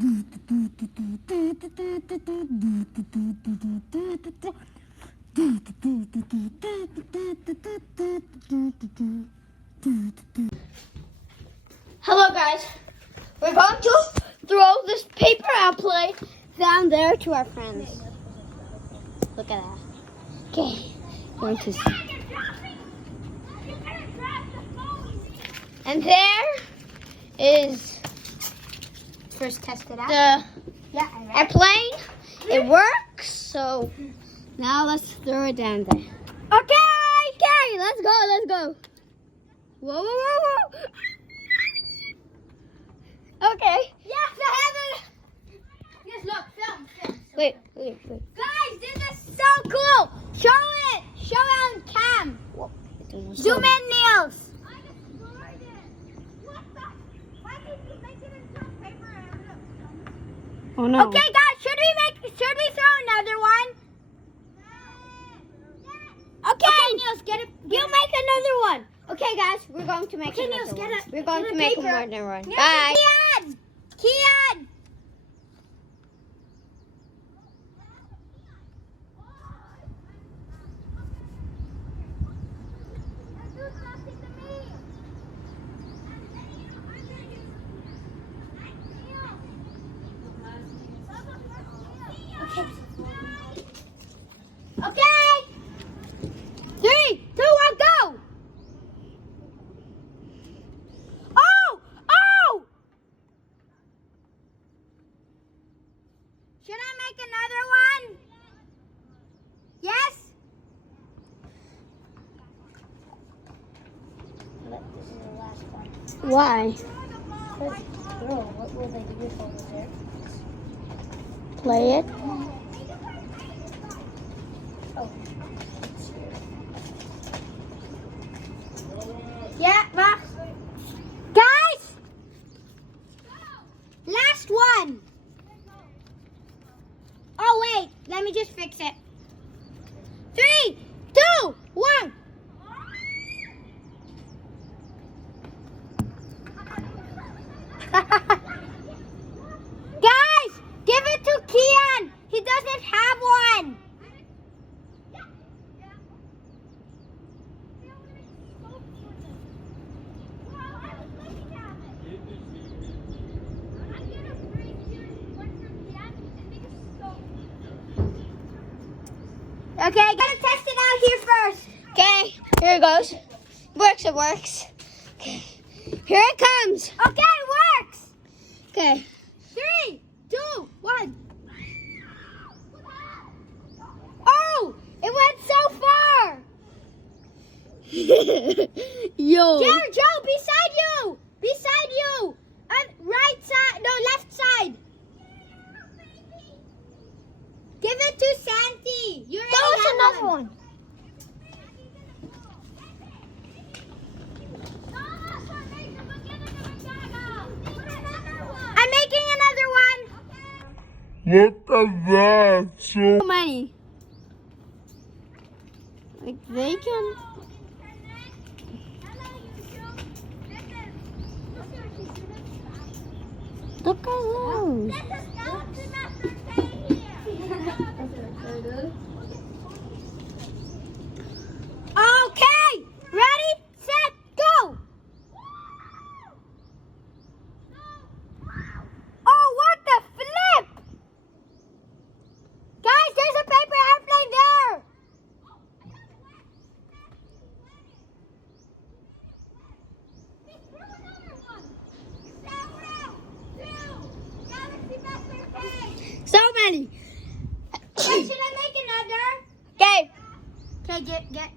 Hello guys, we're going to throw this paper airplane down there to our friends. Look at that. Okay, going to see. And there is, first test it out, the airplane. It works, so now let's throw it down there. Okay, let's go. Whoa. Okay. Yes, I have it. Yes, look, film. Wait. Guys, this is so cool. Show it on cam. Zoom in, Niels. I destroyed it. What the? Why did you make it into paper? Oh no. Okay, guys, should we throw another one? Okay, Niels, get it. You make another one. Okay, guys, we're going to make another Niels, one. get it. We're going Get to a make paper. another one. Niels, Bye. Kian. Okay. 3, 2, 1, go. Oh! Should I make another one? Yes? This is the last one. Why? Girl, what will they do with all of it? Play it. Oh, it's here. Yeah, Max. Guys! Last one. Oh, wait. Let me just fix it. 3, 2, 1. Guys, give it to Kian. He doesn't have one. Okay, gotta test it out here first. Okay, here it goes. It works. Okay, here it comes. Okay, it works. Okay. 3, 2, 1. Oh, it went so far. Yo. There, Joe, beside you. Right side, no, left side. Give it to Santi. You already That was have another one. I'm making another one. Look at that. So So many. Like they can. Look at those. Okay, ready, set, go. Oh, what the flip! Guys, there's a paper airplane there. So many. Should I make another? Okay. Okay, get